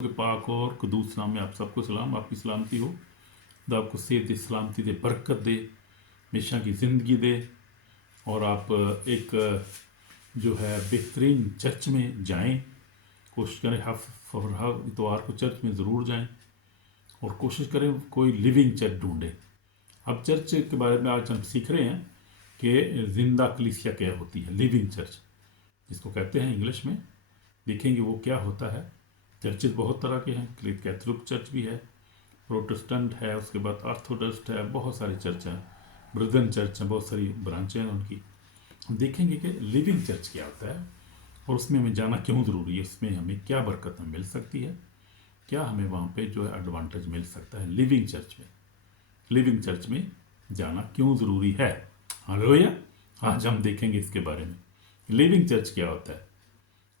के पाक और कुदूस नाम में आप सबको सलाम। आपकी सलामती हो, खुदा आपको सेहत सलामती दे, बरकत दे, हमेशा की ज़िंदगी दे और आप एक जो है बेहतरीन चर्च में जाएं। कोशिश करें हर इतवार को चर्च में ज़रूर जाएं और कोशिश करें कोई लिविंग चर्च ढूंढें। अब चर्च के बारे में आज हम सीख रहे हैं कि जिंदा कलीसिया क्या होती है, लिविंग चर्च जिसको कहते हैं इंग्लिश में। देखेंगे वो क्या होता है। चर्चेज बहुत तरह के हैं, कैथोलिक चर्च भी है, प्रोटेस्टेंट है, उसके बाद ऑर्थोडॉक्स है, बहुत सारे चर्च हैं, ब्रदरन चर्च हैं, बहुत सारी ब्रांचें हैं उनकी। हम देखेंगे कि लिविंग चर्च क्या होता है और उसमें हमें जाना क्यों ज़रूरी है, उसमें हमें क्या बरकत मिल सकती है, क्या हमें वहाँ पे जो है एडवांटेज मिल सकता है लिविंग चर्च में। लिविंग चर्च में जाना क्यों ज़रूरी है। हालेलुया। आज हम देखेंगे इसके बारे में लिविंग चर्च क्या होता है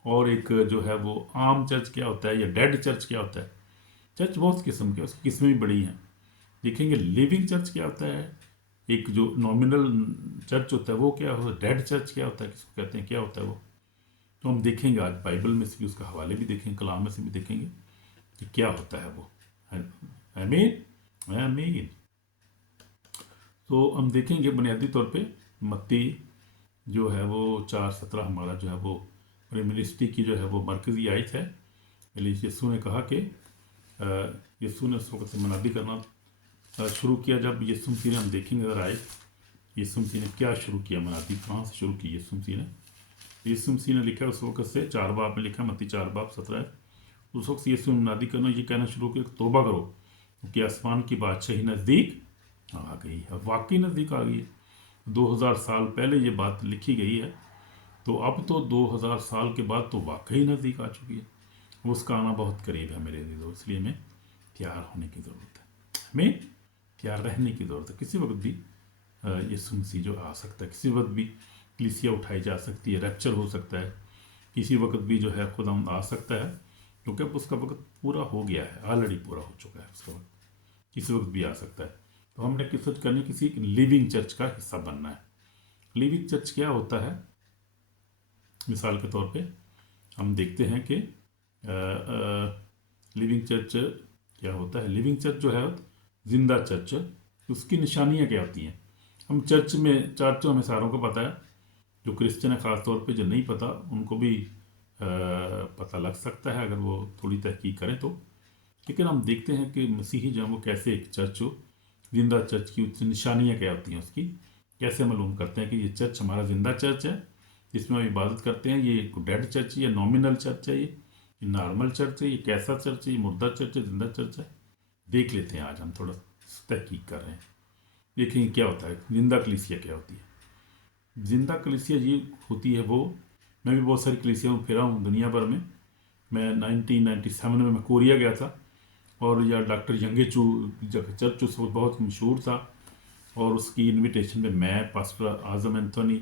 और एक जो है वो आम चर्च क्या होता है या डेड चर्च क्या होता है। चर्च बहुत किस्म के, उसकी किस्में भी बड़ी हैं। देखेंगे लिविंग चर्च क्या होता है, एक जो नॉमिनल चर्च होता है वो क्या होता है, डेड चर्च क्या होता है, किसको कहते हैं, क्या होता है वो। तो हम देखेंगे आज बाइबल में से भी उसका हवाले भी देखेंगे, कलाम में से भी देखेंगे कि क्या होता है वो। आमीन आमीन। तो हम देखेंगे बुनियादी तौर पे मत्ती जो है वो 4:17 हमारा जो है वो मिनिस्ट्री की जो है वो मरकज़ी आयत है। यीशु ने कहा कि यीशु ने उस वक्त से मनादी करना शुरू किया। जब यीशु मसीह ने, हम देखेंगे अगर आए यीशु मसीह ने क्या शुरू किया, मनादी कहाँ से शुरू की यीशु मसीह ने। यीशु मसीह ने लिखा उस वक्त से 4 बाब में लिखा, मत्ती 4:17। उस वक्त यीशु ने मनादी करना ये कहना शुरू किया, तौबा करो क्योंकि आसमान की बादशाही नज़दीक आ गई है। वाकई नज़दीक आ गई है। 2000 साल पहले ये बात लिखी गई है, तो अब तो 2000 साल के बाद तो वाकई नज़दीक आ चुकी है। उसका आना बहुत करीब है मेरे लिए, इसलिए हमें तैयार होने की ज़रूरत है, हमें तैयार रहने की ज़रूरत है। किसी वक्त भी यीशु मसीह जो आ सकता है, किसी वक्त भी कलीसिया उठाई जा सकती है, रैप्चर हो सकता है, किसी वक्त भी जो है खुदा आ सकता है, क्योंकि अब उसका वक्त पूरा हो गया है, ऑलरेडी पूरा हो चुका है उसका वक्त, किसी वक्त भी आ सकता है। तो हमने किस करनी, किसी लिविंग चर्च का हिस्सा बनना है। लिविंग चर्च क्या होता है, मिसाल के तौर पे हम देखते हैं कि लिविंग चर्च क्या होता है। लिविंग चर्च जो है जिंदा चर्च, उसकी निशानियाँ क्या होती हैं। हम चर्चों में सारों को पता है, जो क्रिश्चियन है ख़ास तौर पे, जो नहीं पता उनको भी पता लग सकता है अगर वो थोड़ी तहकीक करें तो। लेकिन हम देखते हैं कि मसीही जो है वो कैसे एक चर्च हो, जिंदा चर्च की निशानियाँ क्या होती हैं, उसकी कैसे मालूम करते हैं कि ये चर्च हमारा जिंदा चर्च है जिसमें हम इबादत करते हैं, ये डेड चर्च है, ये नॉमिनल चर्च है, ये नॉर्मल चर्च है, ये कैसा चर्च है, ये मुर्दा चर्च है, जिंदा चर्च है। देख लेते हैं, आज हम थोड़ा तहकीक कर रहे हैं, देखेंगे क्या होता है जिंदा कलीसिया क्या होती है। जिंदा कलीसिया ये होती है वो, मैं भी बहुत सारी कलीसिया में फिरा हूँ दुनिया भर में। मैं 1997 में मैं कोरिया गया था और यार डॉक्टर यंगेचू चर्च उस वक्त बहुत मशहूर था और उसकी इनविटेशन में मैं, पास्टर आज़म एंथोनी,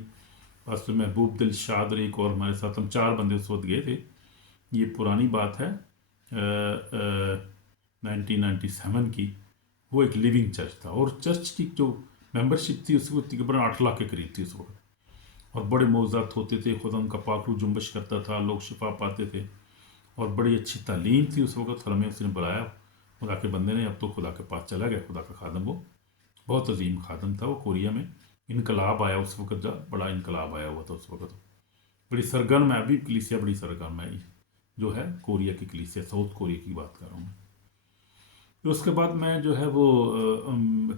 पास्टर महबूब दिल शादरिक और हमारे साथ हम 4 बंदे उस वक्त गए थे। ये पुरानी बात है 1997 की। वो एक लिविंग चर्च था और चर्च की जो मेंबरशिप थी उस वक्त तकरीबन 8 लाख के करीब थी उस वक्त, और बड़े मौज़ात होते थे, खुदा उनका पाकरू जुम्बश करता था, लोग शिफा पाते थे और बड़ी अच्छी तालीम थी उस वक्त। हमें उसने बुलाया खुदा के बंदे ने, अब तो खुदा के पास चला गया, खुदा का खादम, वो बहुत अजीम खादम था वो। कोरिया में इनकलाब आया उस वक्त, जब बड़ा इनकलाब आया हुआ था उस वक्त, बड़ी सरगर्म है। अभी कलीसिया बड़ी सरगर्म है जो है कोरिया की कलीसिया, साउथ कोरिया की बात कर रहा हूँ। फिर उसके बाद मैं जो है वो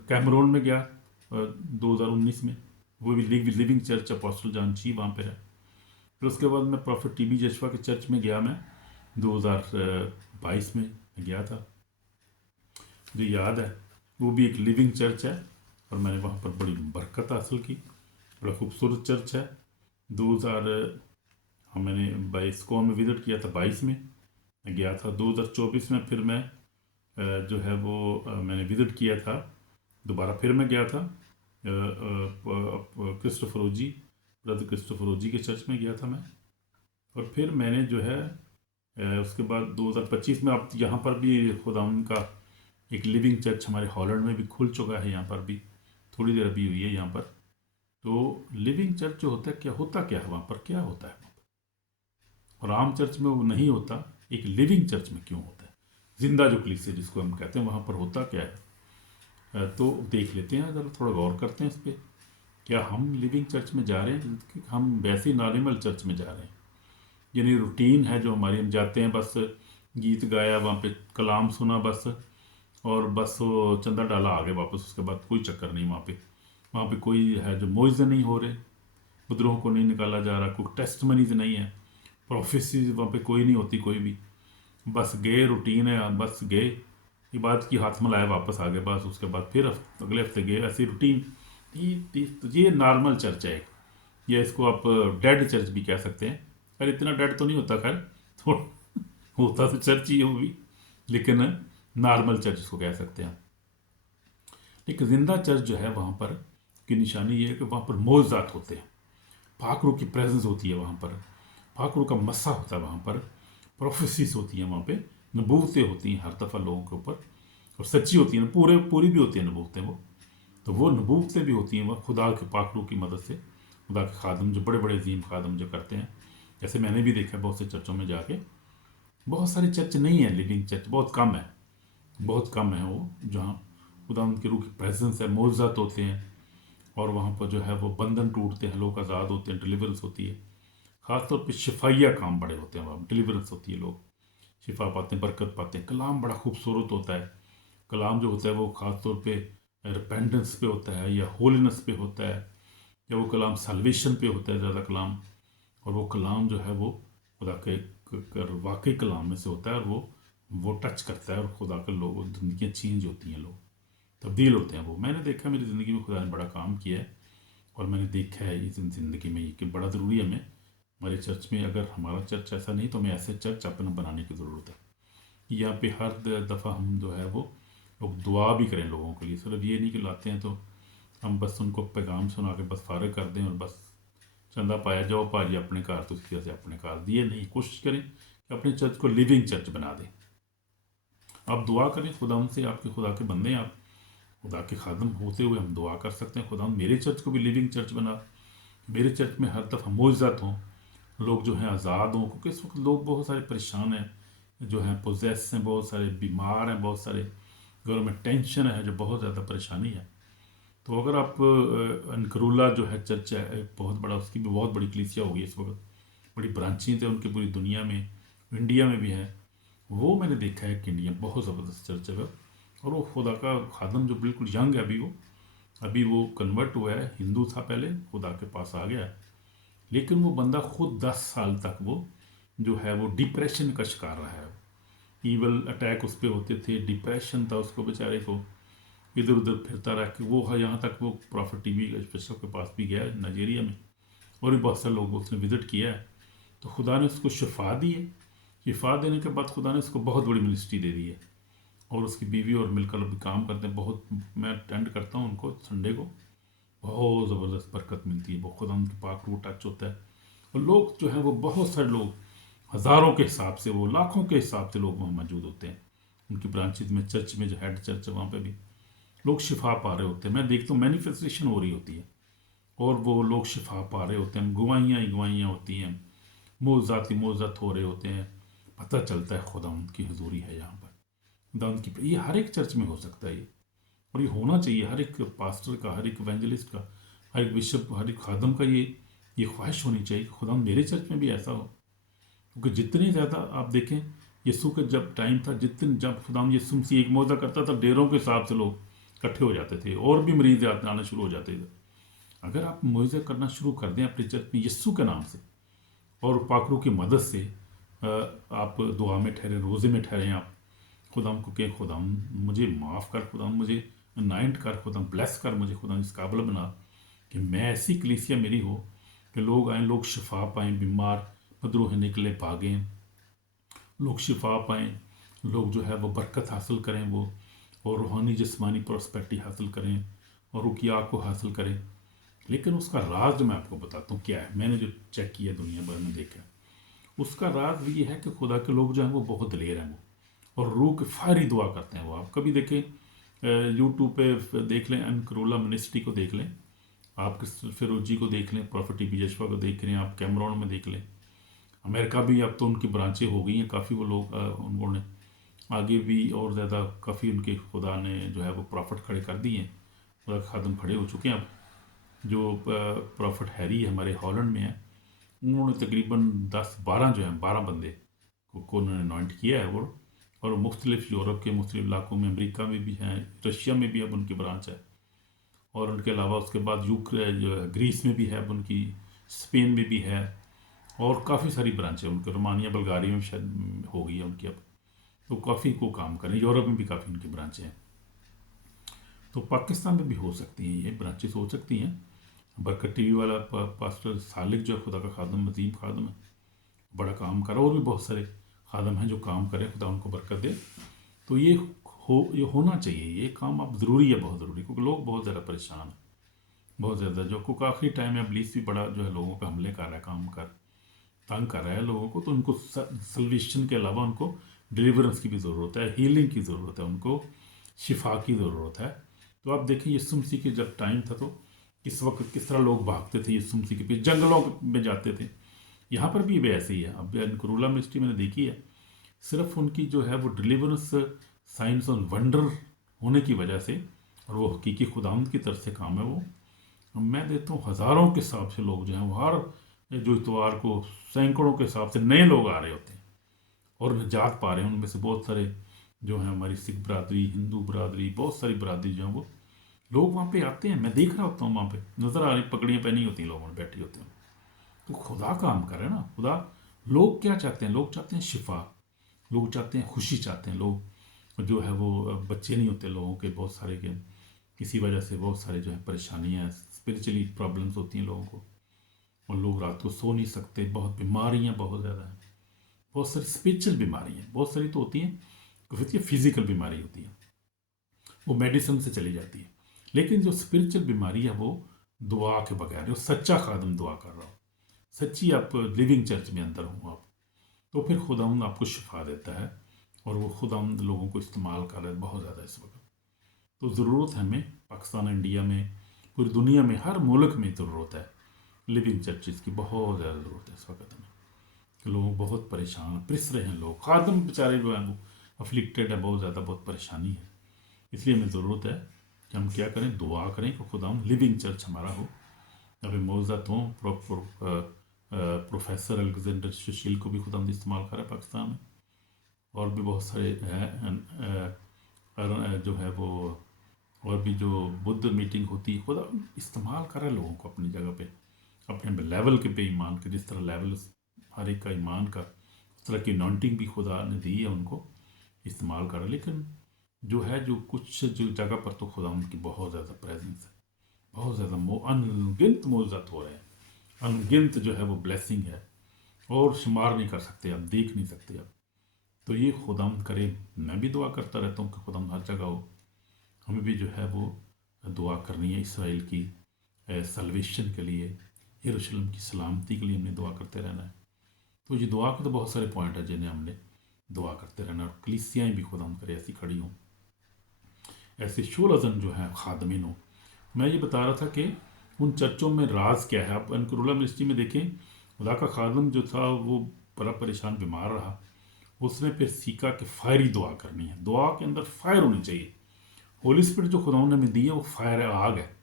कैमरून में गया 2019 में, वो भी लिविंग चर्च अपोस्टल जॉन ची वहाँ पे है। फिर उसके बाद मैं प्रॉफिट टीबी जशवा के चर्च में गया, मैं 2022 में गया था, जो याद है। वो भी एक लिविंग चर्च है और मैंने वहाँ पर बड़ी बरकत हासिल की, बड़ा खूबसूरत चर्च है। 2000 हाँ मैंने 22 को में विज़िट किया था, 22 में गया था। 2024 में फिर मैं जो है वो मैंने विज़िट किया था, दोबारा फिर मैं गया था क्रिस्टोफरोजी, ब्रदर क्रिस्टोफरोजी के चर्च में गया था मैं। और फिर मैंने जो है उसके बाद 2025 में अब यहाँ पर भी खुदा उनका एक लिविंग चर्च हमारे हॉलैंड में भी खुल चुका है, यहाँ पर भी थोड़ी देर अभी हुई है यहाँ पर। तो लिविंग चर्च जो होता है, क्या है वहाँ पर, क्या होता है वहाँ पर, और आम चर्च में वो नहीं होता, एक लिविंग चर्च में क्यों होता है। जिंदा जो कलीसिया जिसको हम कहते हैं वहाँ पर होता क्या है। तो देख लेते हैं, ज़रा थोड़ा गौर करते हैं इस पर। क्या हम लिविंग चर्च में जा रहे हैं कि हम वैसे नॉर्मल चर्च में जा रहे हैं? यानी रूटीन है जो हमारी, हम जाते हैं बस गीत गाया, वहाँ पे कलाम सुना बस, और बस वो चंदा डाला आगे वापस, उसके बाद कोई चक्कर नहीं वहाँ पे कोई है जो मोइज़े नहीं हो रहे, बुजुर्गों को नहीं निकाला जा रहा, कोई टेस्ट मनीज नहीं है, प्रोफेसीज वहाँ पे कोई नहीं होती कोई भी। बस गए, रूटीन है, बस गए, इबादत की, हाथ मिलाया, वापस आ गए बस, उसके बाद फिर अगले हफ्ते गए, ऐसी रूटीन। तो ये नॉर्मल चर्च है, या इसको आप डेड चर्च भी कह सकते हैं। खैर इतना डेड तो नहीं होता, खैर थोड़ा होता तो चर्च ही है वो भी, लेकिन नॉर्मल चर्च इसको कह सकते हैं। एक जिंदा चर्च जो है वहाँ पर की निशानी ये है कि वहाँ पर मौजूदात होते हैं, पाकरू की प्रेजेंस होती है वहाँ पर, पाकरू का मस्सा होता है वहाँ पर, प्रोफेसीज होती हैं वहाँ पे, नबूवतें होती हैं हर दफ़ा लोगों के ऊपर, और सच्ची होती हैं, पूरी भी होती हैं नबूवतें वो। तो वो नबूवतें भी होती हैं वह खुदा के पाकरू की मदद से, खुदा के खादम जो बड़े बड़े अजीम खादम जो करते हैं। जैसे मैंने भी देखा है बहुत से चर्चों में जाके, बहुत सारे चर्च नहीं है लिविंग चर्च, बहुत कम है, बहुत कम है वो, जहाँ खुदा उनके रूह की प्रेजेंस है, मौजूदात होते हैं, और वहाँ पर जो है वो बंधन टूटते हैं, लोग आज़ाद होते हैं, डिलीवरेंस होती है। ख़ासतौर पर शिफाइया काम बड़े होते हैं वहाँ, डिलीवरेंस होती है, लोग शिफा पाते हैं, बरकत पाते हैं। कलाम बड़ा खूबसूरत होता है, कलाम जो होता है वो ख़ासतौर पे रिपेंटेंस पे होता है, या होलीनेस पे होता है, या वो कलाम सल्वेशन पे होता है ज़्यादा कलाम। और वो कलाम जो है वो खुदा के वाकई कलाम में से होता है, और वो टच करता है, और खुदा के लोग ज़िंदगियाँ चेंज होती हैं, लोग तब्दील होते हैं। वो मैंने देखा, मेरी ज़िंदगी में खुदा ने बड़ा काम किया है, और मैंने देखा है इस ज़िंदगी में कि बड़ा ज़रूरी है हमें हमारे चर्च में, अगर हमारा चर्च ऐसा नहीं तो हमें ऐसे चर्च अपना बनाने की ज़रूरत है। यहाँ पे हर दफ़ा हम जो है वो लोग दुआ भी करें लोगों के लिए, सिर्फ ये नहीं कि लाते हैं तो हम बस उनको पैगाम सुना के बस फारग कर दें, और बस चंदा पाया जाओ भाजी अपने घर, तो इस तरह से अपने घर दिए नहीं। कोशिश करें कि अपने चर्च को लिविंग चर्च बना दें। आप दुआ करें खुदा उनसे, आपके खुदा के बंदे हैं आप, खुदा के खादम होते हुए हम दुआ कर सकते हैं, खुदा मेरे चर्च को भी लिविंग चर्च बना, मेरे चर्च में हर दफ़ा मोइज़त हों, लोग जो हैं आज़ाद हों, क्योंकि इस वक्त लोग बहुत सारे परेशान हैं, जो हैं पोजेस हैं, बहुत सारे बीमार हैं, बहुत सारे घरों में टेंशन है, जो बहुत ज़्यादा परेशानी है। तो अगर आप अनकरूला जो है चर्च है एक बहुत बड़ा, उसकी भी बहुत बड़ी कलीसिया होगी इस वक्त, बड़ी ब्रांचें थे उनकी पूरी दुनिया में, इंडिया में भी है। वो मैंने देखा है कि इंडिया बहुत ज़बरदस्त चर्च है वो, और वो खुदा का खादम जो बिल्कुल यंग है, अभी वो कन्वर्ट हुआ है, हिंदू था पहले, खुदा के पास आ गया, लेकिन वो बंदा खुद 10 साल तक वो जो है वो डिप्रेशन का शिकार रहा है। ईवल अटैक उस पर होते थे, डिप्रेशन था उसको बेचारे को, इधर उधर फिरता रहा कि वो यहाँ तक वो प्रॉफिट टीवी स्पेशल के पास भी गया नाइजीरिया में, और भी बहुत सारे लोग उसने विज़िट किया है। तो खुदा ने उसको शिफा दी है, शिफा देने के बाद खुदा ने उसको बहुत बड़ी मिनिस्ट्री दे दी है, और उसकी बीवी और मिलकर अभी काम करते हैं बहुत। मैं अटेंड करता हूँ उनको संडे को, बहुत ज़बरदस्त बरकत मिलती है, वो खुदा उनके पाक रूह टच होता है, और लोग जो हैं वो बहुत सारे लोग, हज़ारों के हिसाब से, वो लाखों के हिसाब से लोग वहाँ मौजूद होते हैं उनकी ब्रांचेज में, चर्च में जो हेड चर्च है वहाँ पे भी लोग शिफा पा रहे होते हैं। मैं देखता हूँ मैनिफेस्टेशन हो रही होती है, और वो लोग शिफा पा रहे होते हैं, गवाहियाँ ही गवाहियाँ होती हैं, मोज़ात ही मोज़ात हो रहे होते हैं, पता चलता है खुदा उनकी हजूरी है यहाँ पर, खुदा उनकी। ये हर एक चर्च में हो सकता है ये, और ये होना चाहिए हर एक पास्टर का, हर एक इवेंजलिस्ट का, हर एक बिशप, हर एक खादम का ये ख्वाहिश होनी चाहिए कि खुदा मेरे चर्च में भी ऐसा हो। क्योंकि जितनी ज़्यादा आप देखें, यीशु का जब टाइम था, जितने जब खुदा यीशु मसीह एक मौजा करता था, डेरों के हिसाब से लोग इकट्ठे हो जाते थे, और भी मरीज आने शुरू हो जाते थे। अगर आप मुआवजा करना शुरू कर दें अपने चर्च में यीशु के नाम से, और पाकरू की मदद से आप दुआ में ठहरें, रोज़े में ठहरें, आप खुदा को कहें, खुदा मुझे माफ़ कर, खुदा मुझे अनाइंट कर, खुदा ब्लेस कर, मुझे खुदा इस काबिल बना कि मैं ऐसी कलीसिया मेरी हो कि लोग आएँ, लोग शिफा पाएँ, बीमार मदरूह निकले भागें, लोग शिफा पाएँ, लोग जो है वो बरकत हासिल करें, वो और रूहानी जिस्मानी प्रॉस्पेरिटी हासिल करें, और रुकिया को हासिल करें। लेकिन उसका राज जो मैं आपको बताता हूँ क्या है, मैंने जो चेक किया दुनिया भर में देखा, उसका राज ये है कि खुदा के लोग जो हैं वो बहुत दलेर हैं, वो और रूह के फायरी दुआ करते हैं। वो आप कभी देखें, यूट्यूब पे देख लें, अनकरोला मिनिस्ट्री को देख लें, आप फिरोज जी को देख लें, प्रॉफिट टीबी जशवा को देख लें, आप कैमरॉन में देख लें, अमेरिका भी अब तो उनकी ब्रांचें हो गई हैं काफ़ी, वो लोग उन्होंने आगे भी और ज़्यादा काफ़ी उनके खुदा ने जो है वो प्रॉफिट खड़े कर दिए हैं, खुदा के खादम खड़े हो चुके हैं अब। जो प्रॉफिट हैरी हमारे हॉलैंड में है, उन्होंने तकरीबन 10-12 जो हैं 12 बंदे को उन्होंने नॉइंट किया है वो। और मुख्तलिफ यूरोप के मुख्तलिफ इलाकों में, अमेरिका में भी हैं, रशिया में भी अब उनकी ब्रांच है। और उनके अलावा उसके बाद ग्रीस में भी है अब उनकी, स्पेन में भी है, और काफ़ी सारी ब्रांचें उनके, रोमानिया बल्गारिया में शायद हो गई है उनकी अब। तो काफ़ी को काम करें, यूरोप में भी काफ़ी उनकी ब्रांचें हैं। तो पाकिस्तान में भी हो सकती हैं, ये ब्रांचेस हो सकती हैं। बरकत टीवी वाला पास्टर सालिक जो है खुदा का खादम, अजीम खादम है, बड़ा काम कर रहा है। और भी बहुत सारे खादम हैं जो काम करें, खुदा उनको बरकत दे। तो ये होना चाहिए, ये काम अब ज़रूरी है, बहुत ज़रूरी, क्योंकि लोग बहुत ज़्यादा परेशान हैं, बहुत ज़्यादा। जो को आखिरी टाइम में अबलीस भी बड़ा जो है लोगों पे हमले कर रहा है, काम कर तंग कर रहा है लोगों को। तो उनको सल्वेशन के अलावा उनको डिलीवरेंस की भी ज़रूरत है, हीलिंग की ज़रूरत है, उनको शिफा की ज़रूरत है। तो आप देखिए यीशु मसीह के जब टाइम था, तो इस वक्त किस तरह लोग भागते थे यीशु मसीह के पीछे, जंगलों में जाते थे। यहाँ पर भी वैसे ही है। अब इनक्रूला मिनिस्ट्री मैंने देखी है, सिर्फ उनकी जो है वो डिलीवरेंस साइंस और वंडर होने की वजह से, और वो हकीकी खुदावंद की तरफ से काम है वो। मैं देता हूँ हज़ारों के हिसाब से लोग जो हैं वो हर जो इतवार को सैकड़ों के हिसाब से नए लोग आ रहे होते हैं और निजात पा रहे हैं। उनमें से बहुत सारे जो हैं हमारी सिख बरादरी, हिंदू बरादरी, बहुत सारी बरादरी जो हैं वो लोग वहाँ पे आते हैं। मैं देख रहा होता हूँ वहाँ पे, नज़र आ रही पगड़ियाँ पहनी होती हैं, लोगों ने बैठी होते हैं। तो खुदा काम कर रहे हैं ना, खुदा। लोग क्या चाहते हैं? लोग चाहते हैं शिफा, लोग चाहते हैं खुशी, चाहते हैं लोग जो है वो बच्चे नहीं होते लोगों के, बहुत सारे के किसी वजह से बहुत सारे जो है परेशानियाँ, स्पिरिचुअली प्रॉब्लम्स होती हैं लोगों को, और लोग रात को सो नहीं सकते। बहुत बीमारियाँ बहुत ज़्यादा हैं, बहुत सारी स्पिरिचुअल बीमारियाँ, बहुत सारी तो होती हैं, कुछ फिजिकल बीमारी होती है, वो मेडिसिन से चली जाती है। लेकिन जो स्पिरिचुअल बीमारी है वो दुआ के बगैर, जो सच्चा खादम दुआ कर रहा हो, सच्ची आप लिविंग चर्च में अंदर हो आप, तो फिर खुदावंद आपको शिफा देता है। और वो खुदावंद लोगों को इस्तेमाल कर रहे हैं बहुत ज़्यादा इस वक्त। तो ज़रूरत है हमें, पाकिस्तान, इंडिया में, पूरी दुनिया में, हर मुल्क में ज़रूरत है लिविंग चर्चिज़ की, बहुत ज़्यादा ज़रूरत है इस वक्त हमें। लोग बहुत परेशान पिस रहे हैं, लोग खादम बेचारे जो हैं वो अफ्लिक्टेड है बहुत ज़्यादा, बहुत परेशानी है। इसलिए हमें ज़रूरत है कि हम क्या करें, दुआ करें कि खुदा लिविंग चर्च हमारा हो। अभी मौजूद हों प्रोफेसर अलेक्जेंडर सुशील को भी खुदा इस्तेमाल करें पाकिस्तान में, और भी बहुत सारे हैं जो है वो, और भी जो बुद्ध मीटिंग होती है, खुदा इस्तेमाल करें लोगों को अपनी जगह पे, अपने लेवल के पे ईमान के, जिस तरह लेवल हर एक का ईमान का, उस तरह की अनॉइंटिंग भी खुदा ने दी है, उनको इस्तेमाल करें। लेकिन जो है जो कुछ जो जगह पर तो खुदा उनकी बहुत ज़्यादा प्रेजेंस है, बहुत ज़्यादा अनगिनत मौजूद हो रहे हैं, अनगिनत जो है वो ब्लेसिंग है, और शुमार नहीं कर सकते आप, देख नहीं सकते आप। तो ये खुदाम करे। मैं भी दुआ करता रहता हूँ कि खुदाम हर जगह हो। हमें भी जो है वो दुआ करनी है इसराइल की सल्वेशन के लिए, यरूशलेम की सलामती के लिए हमने दुआ करते रहना है। तो ये दुआ के तो बहुत सारे पॉइंट हैं जिन्हें हमने दुआ करते रहना, और कलीसियाएँ भी खुदाम करे ऐसी खड़ी हों, ऐसे शोलजन जो हैं खादमिन हो। मैं ये बता रहा था कि उन चर्चों में राज क्या है। आप अनकरुल्ला मिनिस्ट्री में देखें, खुदा का खादम जो था वो बड़ा परेशान बीमार रहा, उसने फिर सीखा कि फायरी दुआ करनी है, दुआ के अंदर फायर होनी चाहिए। होली स्पिरिट जो खुदा ने हमें दी है वो फायर है, आग है,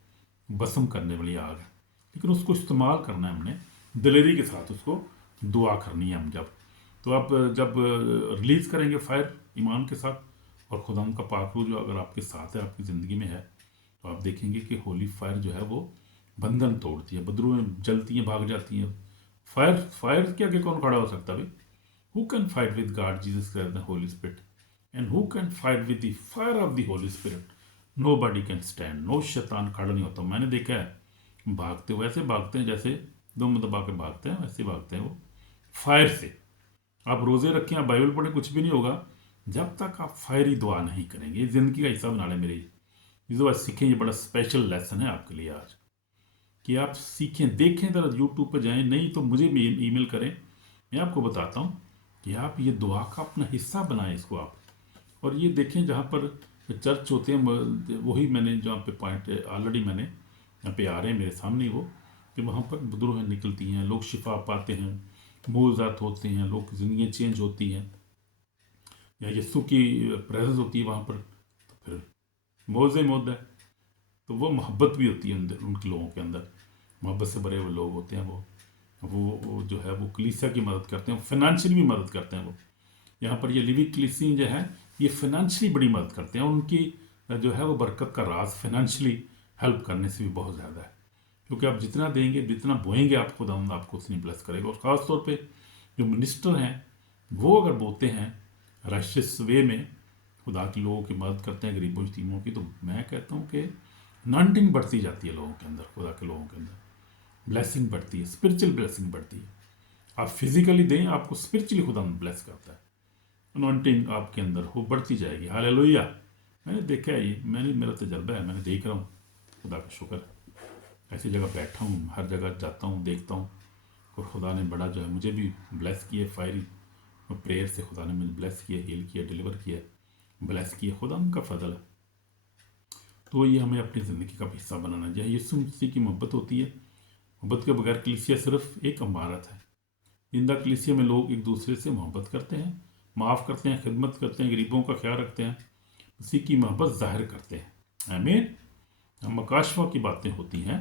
भस्म करने वाली आग है। लेकिन उसको इस्तेमाल करना है हमने दिलेरी के साथ, उसको दुआ करनी है हम जब। तो आप जब रिलीज़ करेंगे फायर ईमान के साथ, और खुदा का पाक रूह जो अगर आपके साथ है, आपकी ज़िंदगी में है, तो आप देखेंगे कि होली फायर जो है वो बंधन तोड़ती है, बदरूहें जलती हैं, भाग जाती हैं। फायर फायर के आगे कौन खड़ा हो सकता है भाई? Who can fight with God Jesus Christ the Holy Spirit, and who can fight with the fire of the Holy Spirit? Nobody can stand. No शैतान खड़ा नहीं होता। मैंने देखा है भागते हुए, ऐसे भागते हैं जैसे दम दबा के भागते हैं, वैसे भागते हैं वो फायर से। आप रोज़े रखें, आप बाइबल पढ़ें, कुछ भी नहीं होगा जब तक आप फायरी दुआ नहीं करेंगे। ये ज़िंदगी का हिस्सा बना लें मेरी, ये जो आज सीखें, ये बड़ा स्पेशल लेसन है आपके लिए आज, कि आप सीखें, देखें, ज़रा यूट्यूब पर जाएं, नहीं तो मुझे भी ईमेल करें, मैं आपको बताता हूँ कि आप ये दुआ का अपना हिस्सा बनाएं इसको आप। और ये देखें जहाँ पर चर्च होते हैं, वही मैंने जहाँ पे पॉइंट ऑलरेडी मैंने यहाँ पे आ रहे हैं मेरे सामने वो, कि वहाँ पर बदरूहें निकलती हैं, लोग शिफा पाते हैं, मोज़ात होते हैं, लोग की ज़िंदगियाँ चेंज होती हैं। या यीशु की प्रेजेंस होती है वहाँ पर, तो फिर मौज ही मौज है। तो वो मोहब्बत भी होती है उनके लोगों के अंदर, मोहब्बत से भरे हुए लोग होते हैं वो जो है वो कलीसिया की मदद करते हैं, फाइनेंशियली भी मदद करते हैं। वो यहाँ पर ये लिविंग कलीसिया जो है ये फाइनेंशियली बड़ी मदद करते हैं। उनकी जो है वो बरकत का राज फाइनेंशियली हेल्प करने से भी बहुत ज़्यादा है, क्योंकि आप जितना देंगे जितना बोएंगे आप खुदा आपको उतनी ब्लेस करेगा। और ख़ास तौर पे जो मिनिस्टर हैं वो अगर बोते हैं राइशियस वे में, खुदा के लोगों की मदद करते हैं, गरीबों यतीमों की, तो मैं कहता हूँ कि नॉन्टिंग बढ़ती जाती है लोगों के अंदर, खुदा के लोगों के अंदर ब्लेसिंग बढ़ती है, स्पिरिचुअल ब्लेसिंग बढ़ती है। आप फिजिकली दें, आपको स्पिरिचुअली खुदा ब्लेस करता है, अनॉइंटिंग आपके अंदर हो बढ़ती जाएगी। हालेलुया। मैंने देखा है ये, मेरा तजर्बा है, मैंने देख रहा हूँ। खुदा का शुक्र है, ऐसी जगह बैठा हूँ, हर जगह जाता हूँ, देखता हूँ, और खुदा ने बड़ा जो है मुझे भी ब्लेस किया। फायरी प्रेयर से खुदा ने मुझे ब्लेस किया, हील किया, डिलीवर किया, ब्लेस किया। खुदा उनका फजल है। तो ये हमें अपनी ज़िंदगी का हिस्सा बनाना चाहिए। यीशु मसीह की मोहब्बत होती है। मोहब्बत के बगैर कलीसिया सिर्फ एक इमारत है। जिंदा कलीसिया में लोग एक दूसरे से मोहब्बत करते हैं, माफ़ करते हैं, खिदमत करते हैं, गरीबों का ख्याल रखते हैं, उसी की मोहब्बत जाहिर करते हैं। आमीन। मकाशवा की बातें होती हैं,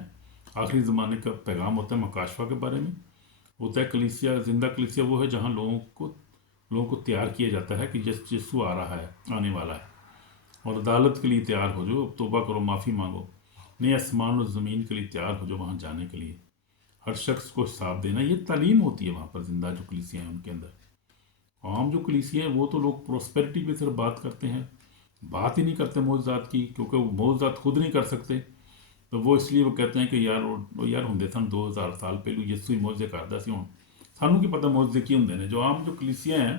आखिरी ज़माने का पैगाम होता है मकाशवा के बारे में। होता है कलीसिया, जिंदा कलीसिया वो है जहाँ लोगों को तैयार किया जाता है कि यीशु आ रहा है, आने वाला है, और अदालत के लिए तैयार हो जाओ, तौबा करो, माफ़ी मांगो, नए आसमान और ज़मीन के लिए तैयार हो जाओ, वहाँ जाने के लिए हर शख्स को हिसाब देना। ये तालीम होती है वहाँ पर जिंदा जो कलीसिया हैं उनके अंदर। आम जो कलीसिया हैं वो तो लोग प्रोस्पेरिटी पे सिर्फ बात करते हैं, बात ही नहीं करते मौजूदात की, क्योंकि वो मौजूदात खुद नहीं कर सकते। तो वो इसलिए वो कहते हैं कि यार होंगे सन 2000 साल पहलू यीशु ही मौजे करता सी, हुण सानू की पता मौजे की होंगे ने। जो आम जो कलीसिया हैं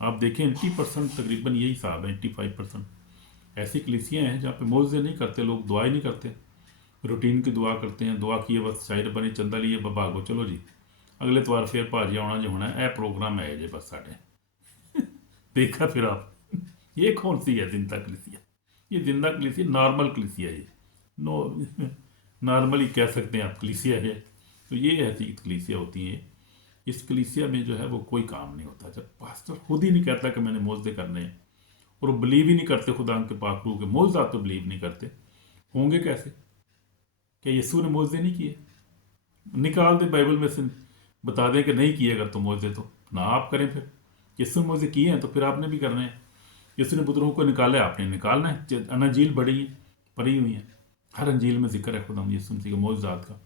आप देखें 80% तकरीबन यही हिसाब है, 85% ऐसी कलीसियाँ हैं जहाँ पे मौजे नहीं करते लोग, दुआ ही नहीं करते, रूटीन की दुआ करते हैं। दुआ की बस शायर बनी, चंदा लिए, भागो चलो जी अगले तवार फिर भाजी आना जो होना है, प्रोग्राम है जे बस साढ़े देखा फिर आप ये कौन सी है जिंदा कलीसिया? ये जिंदा कलीसिया नॉर्मल कलीसिया है, नो नॉर्मल ही कह सकते हैं आप कलीसिया है। तो ये ऐसी कलीसिया होती है। इस कलीसिया में जो है वो कोई काम नहीं होता जब पास्टर खुद ही नहीं कहता कि मैंने मौजदे करने हैं, और वो बिलीव ही नहीं करते खुदा के पाक रूह के मौजदात तो बिलीव नहीं करते, होंगे कैसे? क्या यीशु ने मौजदे नहीं किए? निकाल दे बाइबल में से, बता दें कि नहीं किए अगर तो मौजदे, तो ना आप करें। फिर यीशु ने मौजदे किए हैं तो फिर आपने भी करने हैं। यीशु ने बुजुर्गों को निकाला है, आपने निकालना है। अंजील बड़ी है, पढ़ी हुई है, हर अंजील में जिक्र है खुदा यीशु मसीह के मौजदात का।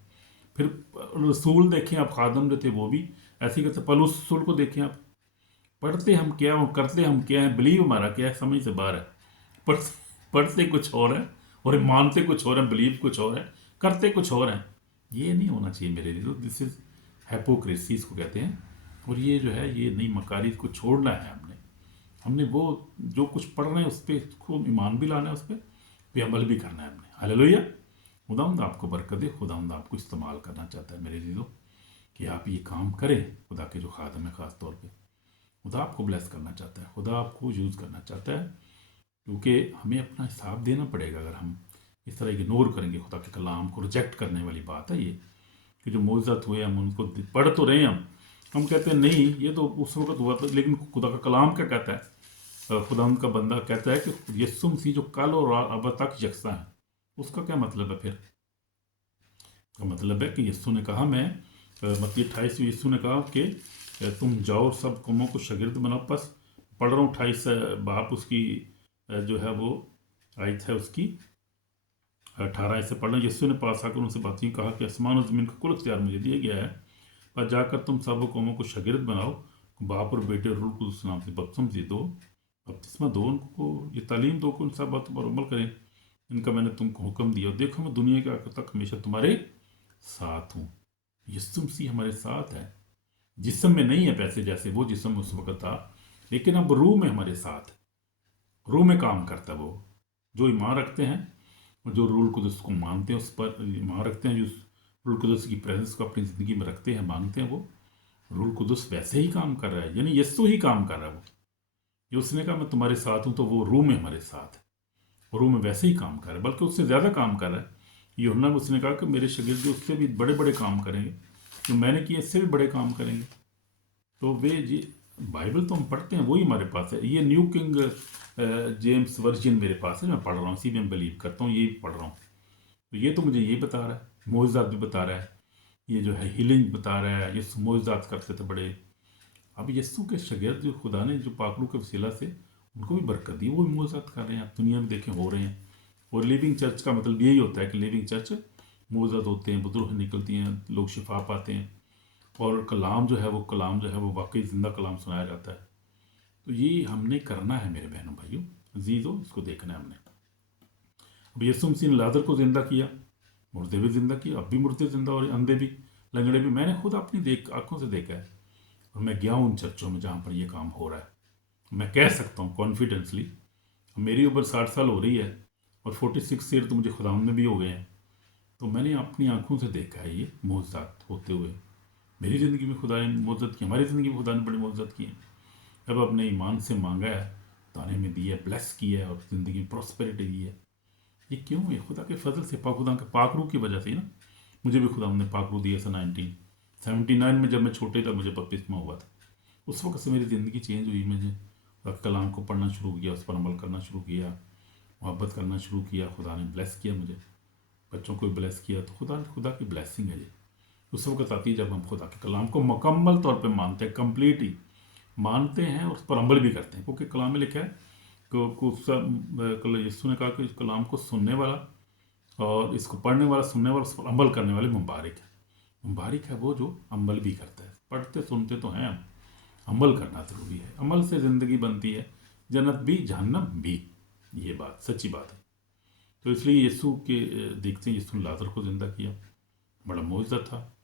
फिर रसूल देखें आप, खादम जो थे वो भी ऐसे ही करते। पौलुस रसूल को देखें आप, पढ़ते हम क्या और करते हम क्या है, बिलीव हमारा क्या है, समझ से बाहर है। पढ़ पढ़ते कुछ और है और मानते कुछ और है, बिलीव कुछ और है, करते कुछ और है। ये नहीं होना चाहिए मेरे लिए। तो दिस इज हैपोक्रेसी इसको कहते हैं। और ये जो है ये नई मकारी को छोड़ना है हमने वो जो कुछ पढ़ रहे हैं उस पर को ईमान भी लाना है, उस पर अमल भी करना है हमने। हालेलुया। खुदावंद आपको बरकत दे, खुदावंद आपको इस्तेमाल करना चाहता है मेरे लिए, कि आप ये काम करें। खुदा के जो खादम है ख़ास तौर पे खुदा आपको ब्लेस करना चाहता है, खुदा आपको यूज़ करना चाहता है, क्योंकि हमें अपना हिसाब देना पड़ेगा। अगर हम इस तरह इग्नोर करेंगे खुदा के कलाम को, रिजेक्ट करने वाली बात है ये, कि जो मौजूद हुए हम उनको पढ़ तो रहे हैं, हम कहते हैं नहीं ये तो उस वक्त हुआ था, लेकिन खुदा का कलाम क्या कहता है? खुदा उनका बंदा कहता है कि यीशु मसीह जो कल और अब तक यकसा है। उसका क्या मतलब है? फिर का मतलब है कि यीशु ने कहा, मैं मत्ती 28 यीशु ने कहा कि तुम जाओ सब कौमों को शागिर्द बनाओ। बस पढ़ रहा हूँ 28 बाप उसकी जो है वो आयत है उसकी 18 ऐसे पढ़ना। यीशु ने पास आकर उनसे बात की, कहा कि आसमान और ज़मीन का कुल अख्तियार मुझे दिया गया है, पर जाकर तुम सब कौमों को शागिर्द बनाओ, बाप और बेटे और रूह कुदूस नाम से बपतिस्मा दो, बपतिस्मा दो उनको, ये तालीम दो कि उन सब बातों पर अमल करें इनका मैंने तुमको हुक्म दिया। देखो मैं दुनिया के आखिर तक हमेशा तुम्हारे साथ हूँ। यीशु मसीह हमारे साथ है, जिस्म में नहीं है पैसे जैसे वो जिस्म उस वक्त था, लेकिन अब रूह में हमारे साथ, रूह में काम करता है। वो जो ईमान रखते हैं और जो रूल कुदस को मानते हैं, उस पर ईमान रखते हैं, जो रूल कुदस की प्रेजेंस को अपनी ज़िंदगी में रखते हैं, मांगते हैं, वो रूल कुदस वैसे ही काम कर रहा है, यानी यीशु ही काम कर रहा है। वो ये उसने कहा मैं तुम्हारे साथ हूँ, तो वो रूह में हमारे साथ है, रूह में वैसे ही काम कर रहा है, बल्कि उससे ज़्यादा काम कर रहा है। यूहन्ना में उसने कहा कि मेरे शागिर्द जो उससे भी बड़े बड़े काम करेंगे, जो मैंने किए इससे भी बड़े काम करेंगे। तो वे जी बाइबल तो हम पढ़ते हैं, वही हमारे पास है। ये न्यू किंग जेम्स वर्जन मेरे पास है, मैं पढ़ रहा हूँ, इसी में मैं बिलीव करता हूँ, यही पढ़ रहा हूँ। तो ये तो मुझे ये बता रहा है, मोइज़ात भी बता रहा है, ये जो है हीलिंग बता रहा है, ये मोइज़ात करते थे बड़े। अब यस्सु के शागिर्द जो खुदा ने जो पाकरू के वसीला से उनको भी बरकत दी, वो भी मोइज़ात कर रहे हैं, आप दुनिया में देखें हो रहे हैं। और लिविंग चर्च का मतलब यही होता है कि लिविंग चर्च मोइज़ात होते हैं, बुजुर्ग निकलती हैं, लोग शिफा पाते हैं, और कलाम जो है वो वाकई ज़िंदा कलाम सुनाया जाता है। तो ये हमने करना है मेरे बहनों भाइयों अजीज़ों, इसको देखना है हमने। अब यीशु मसीह ने लाजर को ज़िंदा किया, मुर्दे भी ज़िंदा किया, अब भी मुर्दे ज़िंदा और अंधे भी, लंगड़े भी। मैंने खुद अपनी आंखों से देखा है, और मैं गया हूँ उन चर्चों में जहाँ पर ये काम हो रहा है। मैं कह सकता हूँ कॉन्फिडेंसली, मेरी उम्र 60 साल हो रही है और 46 ईयर तो मुझे खुदावंद में भी हो गए हैं। तो मैंने अपनी आंखों से देखा है ये मोज़ात होते हुए। मेरी ज़िंदगी में खुदा ने मोज़त की, हमारी ज़िंदगी में खुदा ने बड़ी मोज़त की है। जब अपने ईमान से मांगा है, ताने में दिया है, ब्लेस किया है और ज़िंदगी में प्रॉस्पेरिटी दी है। ये क्यों है? खुदा के फजल से, खुदा के पाकरू की वजह से ही ना। मुझे भी खुदा ने पाकरू दिया था 1979 में, जब मैं छोटे था मुझे बपतिस्मा हुआ था। उस वक्त से मेरी ज़िंदगी चेंज हुई। मुझे कलाम को पढ़ना शुरू किया, उस पर अमल करना शुरू किया, मोहब्बत करना शुरू किया। खुदा ने ब्लेस किया मुझे, बच्चों को भी ब्लेस किया। तो खुदा की ब्लेसिंग है ये। उस वक्त आती है जब हम खुदा के कलाम को मुकम्मल तौर पे मानते हैं, कंप्लीट ही मानते हैं और उस पर अमल भी करते हैं। क्योंकि कलाम में लिखा है कि यीशु ने कहा कि इस कलाम को सुनने वाला और इसको पढ़ने वाला, सुनने वाला, उस पर अमल करने वाले मुबारक है। मुबारक है वो जो अमल भी करता है। पढ़ते सुनते तो हैं हम, अमल करना ज़रूरी है। अमल से ज़िंदगी बनती है, जन्नत भी जहन्नम भी। ये बात सच्ची बात है। तो इसलिए यीशु के देखते हैं, यीशु ने लाजर को ज़िंदा किया, बड़ा मोइज़ा था।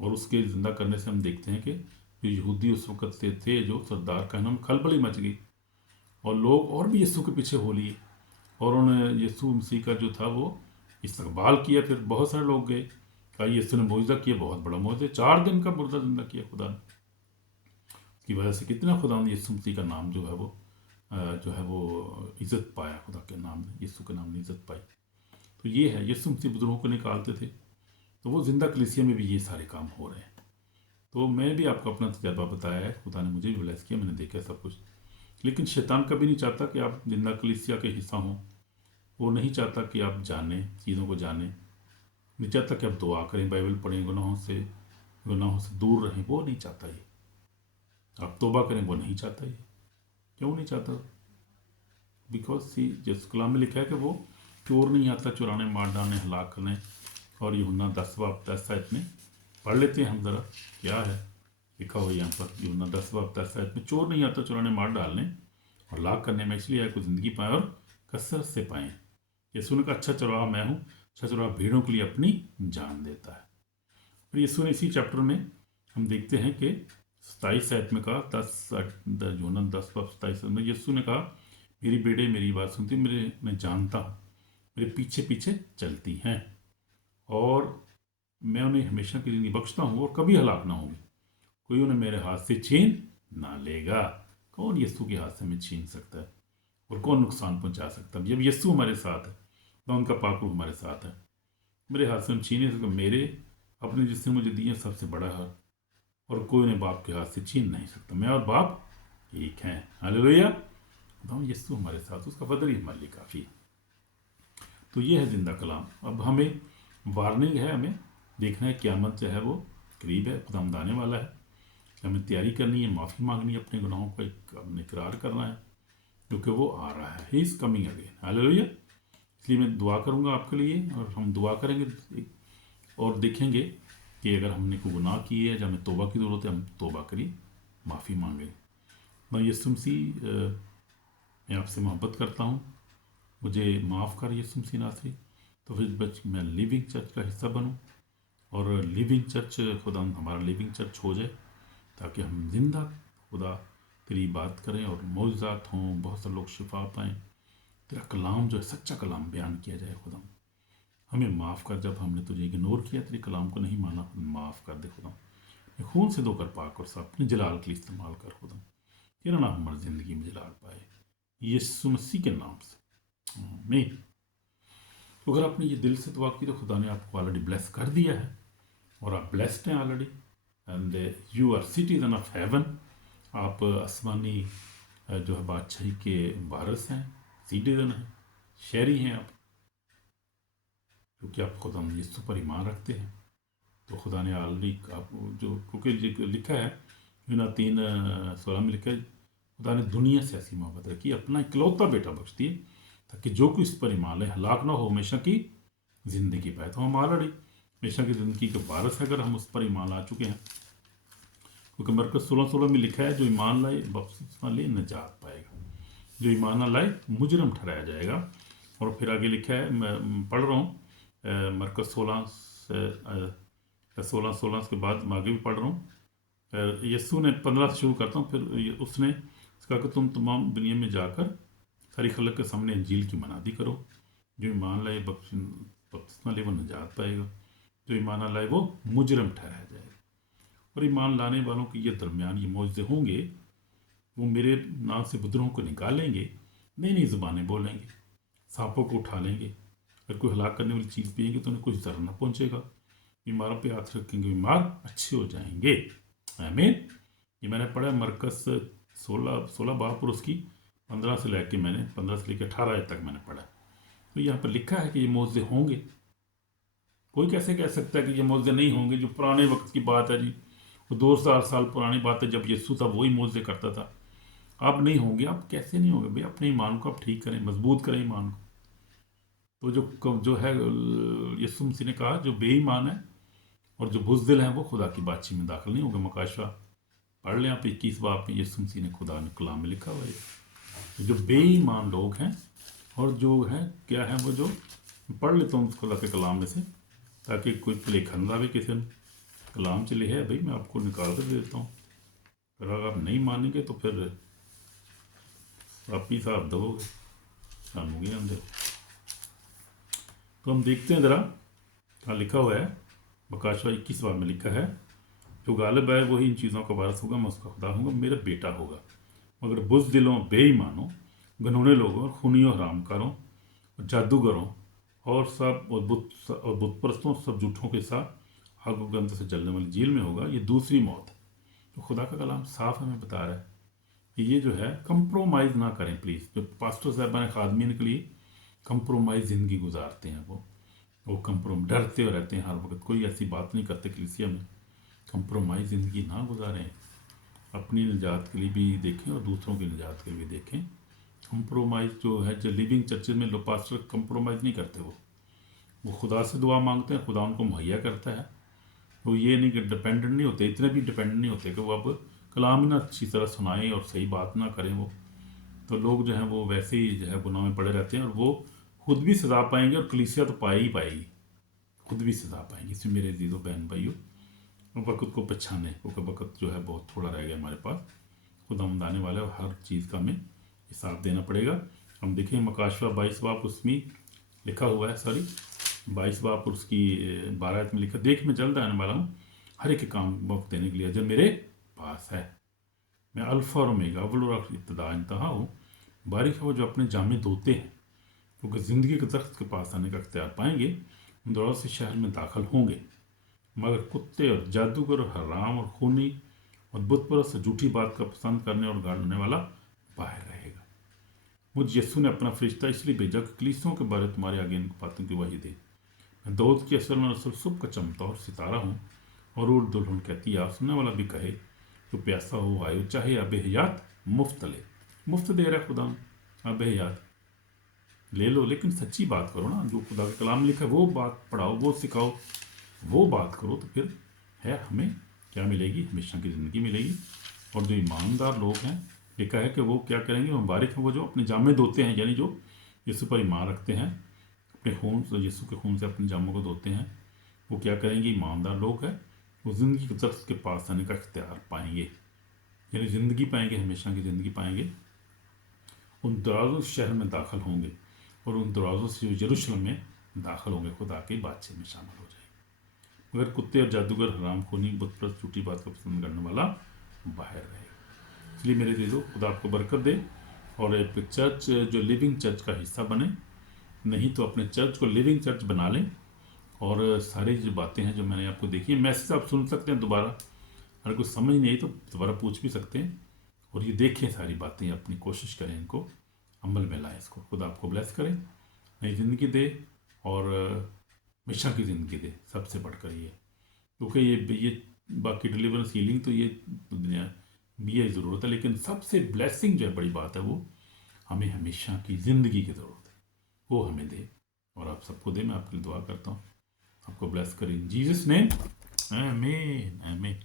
और उसके ज़िंदा करने से हम देखते हैं कि जो यहूदी उस वक़्त से थे, जो सरदार का नाम, खलबली मच गई और लोग और भी यीशु के पीछे हो लिए और उन्होंने यीशु मसीह का जो था वो इस्तकबाल किया। फिर बहुत सारे लोग गए, कहा यीशु ने मोइज़ा किया, बहुत बड़ा मोइज़ा, 4 दिन का मुर्दा ज़िंदा किया खुदा ने। की वजह से कितना खुदा ने यीशु मसीह का नाम जो है वो इज़्ज़त पाया। खुदा के नाम ने, यीशु के नाम ने इज़्ज़त पाई। तो ये है, यीशु मसीह बुजुर्गों को निकालते थे, तो वो जिंदा कलीसिया में भी ये सारे काम हो रहे हैं। तो मैं भी आपको अपना तजर्बा बताया है, खुदा ने मुझे भी ब्लेस किया, मैंने देखा सब कुछ। लेकिन शैतान कभी नहीं चाहता कि आप जिंदा कलीसिया के हिस्सा हों। वो नहीं चाहता कि आप जानें, चीज़ों को जानें, नहीं चाहता कि आप दुआ करें, बाइबल पढ़ें, गुनाहों से दूर रहें। वो नहीं चाहता ये आप तौबा करें, वो नहीं चाहता ये। क्यों नहीं चाहता? बिकॉज सी, जिस कलाम में लिखा है कि वो चोर नहीं आता चुराने, मार डालने, हलाक करने। और यूहन्ना 10:10 में पढ़ लेते हैं हम ज़रा, क्या है लिखा हुआ यहाँ पर। यूहन्ना 10:10 में, चोर नहीं आता चुराने, मार डालने और लाख करने में, इसलिए आए को ज़िंदगी पाएँ और कसरत से पाएँ। यीशु ने कहा, अच्छा चरवाहा मैं हूँ, अच्छा चरवाहा भीड़ों के लिए अपनी जान देता है। फिर यीशु ने इसी चैप्टर में हम देखते हैं कि 27 में कहा, यूहन्ना 10:27 में यीशु ने कहा, मेरी बेटे मेरी बात सुनती, मैं जानता हूँ, मेरे पीछे पीछे चलती हैं और मैं उन्हें हमेशा की ज़िंदगी बख्शता हूँ और कभी हलाक ना होंगे। कोई उन्हें मेरे हाथ से छीन ना लेगा। कौन यीशु के हाथ से हमें छीन सकता है और कौन नुकसान पहुँचा सकता है? जब यीशु हमारे साथ है तो उनका पाकू हमारे साथ है। मेरे हाथ से हम छीन नहीं सकते। मेरे अपने जिसने मुझे दिए सबसे बड़ा है और कोई उन्हें बाप के हाथ से छीन नहीं सकता। मैं और बाप एक हैं। हालेलुया। तो यीशु हमारे साथ, उसका फजल ही हमारे लिए काफ़ी है। तो ये है जिंदा कलाम। अब हमें वार्निंग है, हमें देखना है क़यामत जो है वो करीब है, खुदावंद आने वाला है। हमें तैयारी करनी है, माफ़ी मांगनी है, अपने गुनाहों का अपने इकरार करना है, क्योंकि वो आ रहा है। He is coming again. Hallelujah. इसलिए मैं दुआ करूँगा आपके लिए और हम दुआ करेंगे और देखेंगे कि अगर हमने कोई गुनाह किए है, जब हमें तौबा की ज़रूरत है, हम तौबा करिए, माफ़ी मांगें। मैं यीशु मसीह, मैं आपसे मोहब्बत करता हूँ, मुझे माफ़ कर यीशु मसीह नासरी। तो फिर मैं लिविंग चर्च का हिस्सा बनूं और लिविंग चर्च, खुदा हमारा लिविंग चर्च हो जाए, ताकि हम जिंदा खुदा तेरी बात करें और मौजूदात हों, बहुत से लोग शिफा पाएँ। तेरा कलाम जो है सच्चा कलाम बयान किया जाए। खुदा हमें माफ़ कर, जब हमने तुझे इग्नोर किया, तेरे कलाम को नहीं माना, माफ़ कर दे खुदा। खून से धोकर पाक और साफ अपने जलाल के लिए इस्तेमाल कर खुदा। तेरा नाम हमारी ज़िंदगी में जलाल पाए, यीशु मसीह के नाम से, आमीन। तो अगर आपने ये दिल से दुआ की तो खुदा ने आपको ऑलरेडी ब्लेस कर दिया है और आप ब्लेस्ड हैं already, and you are citizen of heaven. आप आसमानी जो है बादशाही के वारिस हैं, सिटीजन हैं, शहरी हैं आप, क्योंकि आप खुदा यीशु पर ईमान रखते हैं। तो खुदा ने ऑलरेडी आप जो, क्योंकि लिखा है यूना 3:16 में लिखा है, खुदा ने दुनिया से ऐसी मोहब्बत रखी, अपना इकलौता बेटा बख्श दिए, ताकि जो कोई इस पर ईमान ले हलाक ना हो, हमेशा की ज़िंदगी पाए। तो हम ऑलरेडी हमेशा की ज़िंदगी के वारिस अगर हम उस पर ईमान ला चुके हैं, क्योंकि मरकज़ 16:16 में लिखा है, जो ईमान लाए बपतिस्मा ले निजात पाएगा, जो ईमान ना लाए मुजरम ठहराया जाएगा। और फिर आगे लिखा है, मैं पढ़ रहा हूँ मरकज़ 16 के बाद मैं आगे भी पढ़ रहा हूँ। यीशु ने 15 से शुरू करता हूँ, फिर उसने कहा कि तुम तमाम दुनिया में जाकर सारी खलक के सामने इंजील की मनादी करो, जो ईमान लाए बपतिस्मा ले वो निजात पाएगा, जो ईमान ना लाए वो मुजरम ठहराया जाएगा। और ईमान लाने वालों के ये दरमियान ये मौजज़े होंगे, वो मेरे नाम से बुजुर्गों को निकालेंगे, नई नई ज़ुबानें बोलेंगे, सांपों को उठा लेंगे, अगर कोई हलाक करने वाली चीज़ पिएंगे तो उन्हें कुछ ज़र न पहुँचेगा, बीमारों पे हाथ रखेंगे बीमार अच्छे हो जाएंगे। आमीन। ये मैंने पढ़ा मरकज़ 16 बाब और उसकी 15 से लेकर 18 तक मैंने पढ़ा। तो यहाँ पर लिखा है कि ये मौजज़े होंगे। कोई कैसे कह सकता है कि ये मौजज़े नहीं होंगे? जो पुराने वक्त की बात है जी, वो 2000 साल पुरानी बात है, जब यीशु था वही मौजज़े करता था। अब नहीं होंगे। आप कैसे नहीं होंगे भाई? अपने ईमान को आप ठीक करें, मजबूत करें ईमान को। तो जो है यीशु मसीह ने कहा, जो बेईमान है और जो बुज़दिल हैं वो खुदा की बादशाही में दाखिल नहीं होंगे। मकाशवा पढ़ लें आप 21 बाब में, यीशु मसीह ने खुदा ने कलाम में लिखा हुआ है। तो जो बेईमान लोग हैं और जो है क्या है, वो जो पढ़ लेता हूँ खुदा के कलाम में से, ताकि कोई प्लेखन ना आवे किसी ने। कलाम चले है भाई, मैं आपको निकाल कर दे देता हूँ। अगर आप नहीं मानेंगे तो फिर आप ही साहब दोगे, सानूगे अंदर। तो हम देखते हैं ज़रा, कहाँ लिखा हुआ है। मकाशवा 21 बाब में लिखा है, जो गालिब है वही इन चीज़ों का वारिस होगा, मैं उसका खुदा होगा, मेरा बेटा होगा। मगर बुज़दिलों, बेईमानों, घिनौने लोगों, खूनियों, हरामकारों, जादूगरों और बुतपरस्तों, सब झूठों के साथ आग गंध से जलने वाली जेल में होगा। ये दूसरी मौत है। तो खुदा का कलाम साफ हमें बता रहा है कि ये जो है, कंप्रोमाइज़ ना करें प्लीज़। जो पास्टर साहबान खादमीन के लिए कंप्रोमाइज़ ज़िंदगी गुजारते हैं, वो डरते रहते हैं हर वक्त। कोई ऐसी बात नहीं करते कलीसिया में। कंप्रोमाइज़ ज़िंदगी ना गुजारें। अपनी निजात के लिए भी देखें और दूसरों की निजात के लिए भी देखें। कंप्रोमाइज़ जो है, जो लिविंग चर्चेज में लोग पास्टर कंप्रोमाइज़ नहीं करते। वो खुदा से दुआ मांगते हैं, खुदा उनको मुहैया करता है। वो ये नहीं कि डिपेंडेंट नहीं होते, इतने भी डिपेंडेंट नहीं होते कि वो अब कलाम ही ना अच्छी तरह सुनाएं और सही बात ना करें। वो तो लोग जो हैं वो वैसे ही जो है गुनाह में पड़े रहते हैं, और वो खुद भी सजा पाएंगे और कलीसिया तो पाए ही पाएगी, खुद भी सजा पाएंगे। इसमें मेरे दीदों बहन भाइयों, वक़्त को पछाने, क्योंकि वक़्त जो है बहुत थोड़ा रह गया हमारे पास। खुदावंद आने वाला है और हर चीज़ का हमें हिसाब देना पड़ेगा। हम देखें मकाशवा 22 बाब उसमें लिखा हुआ है, 22 बाब और उसकी 12 में लिखा, देख मैं जल्द आने वाला हूँ, हर एक काम वक्त देने के लिए अजर मेरे पास है। मैं अल्फ़ा और ओमेगा, अव्वल और इब्तिदा इंतहा हूँ। बारिक है वो जो अपने जामे धोते हैं, क्योंकि ज़िंदगी के दरख्त के पास आने का अख्तियार पाएंगे। उन दौर से शहर में दाखिल होंगे, मगर कुत्ते और जादूगर और हराम और खूनी और बुतपरस्त झूठी बात का पसंद करने और गाड़ने वाला बाहर रहेगा। मुझ यीशु ने अपना फरिश्ता इसलिए भेजा कि कलीसियों के बारे तुम्हारे आगे इन बातों की वही दे। मैं दाऊद की असल में नस्ल सुबह का चमकता और सितारा हूँ। और उर्द दुल्हन कहती है, सुनने वाला भी कहे, जो प्यासा हो आयो, चाहे अब हयात मुफ्त ले। मुफ्त दे रहा है खुदा, अब हयात ले लो, लेकिन सच्ची बात करो ना। जो खुदा के कलाम में लिखा है वो बात पढ़ाओ, वो सिखाओ, वो बात करो, तो फिर है हमें क्या मिलेगी? हमेशा की ज़िंदगी मिलेगी। और जो ईमानदार लोग हैं, लिखा है कि वो क्या करेंगे? मुबारक हैं वो जो अपने जामे धोते हैं, यानी जो यीशु पर ईमान रखते हैं, अपने खून से, यीशु के खून से अपने जामों को धोते हैं। वो क्या करेंगे? ईमानदार लोग हैं, वो ज़िंदगी के दर्द के पास आने का इख्तियार पाएंगे, यानी ज़िंदगी पाएंगे, हमेशा की ज़िंदगी पाएंगे। उन दराज़ों शहर में दाखिल होंगे और उन दराज़ों से जो यरूशलेम में दाखिल होंगे, खुदा के बादशाह में शामिल हो जाएंगे। मगर कुत्ते और जादूगर, हराम खूनी, बुतपरस्त, झूठी बात का पसंद करने वाला बाहर रहेगा। इसलिए मेरे दीदों, खुदा आपको बरकत दे और एक चर्च जो लिविंग चर्च का हिस्सा बने। नहीं तो अपने चर्च को लिविंग चर्च बना लें। और सारी जो बातें हैं जो मैंने आपको देखी है, मैसेज आप सुन सकते हैं दोबारा। अगर कुछ समझ नहीं आई तो दोबारा पूछ भी सकते हैं। और ये देखें सारी बातें, अपनी कोशिश करें, इनको अमल में लाएं। इसको खुदा आपको ब्लेस करें, नई ज़िंदगी दे और हमेशा की ज़िंदगी दे, सबसे बढ़कर ये, क्योंकि ये बाकी डिलीवरेंस हीलिंग तो ये दुनिया भी है ज़रूरत है, लेकिन सबसे ब्लेसिंग जो है बड़ी बात है वो हमें हमेशा की ज़िंदगी की ज़रूरत है, वो हमें दे और आप सबको दे। मैं आपके लिए दुआ करता हूँ, आपको ब्लेस करें इन जीसस नेम, आमीन आमीन।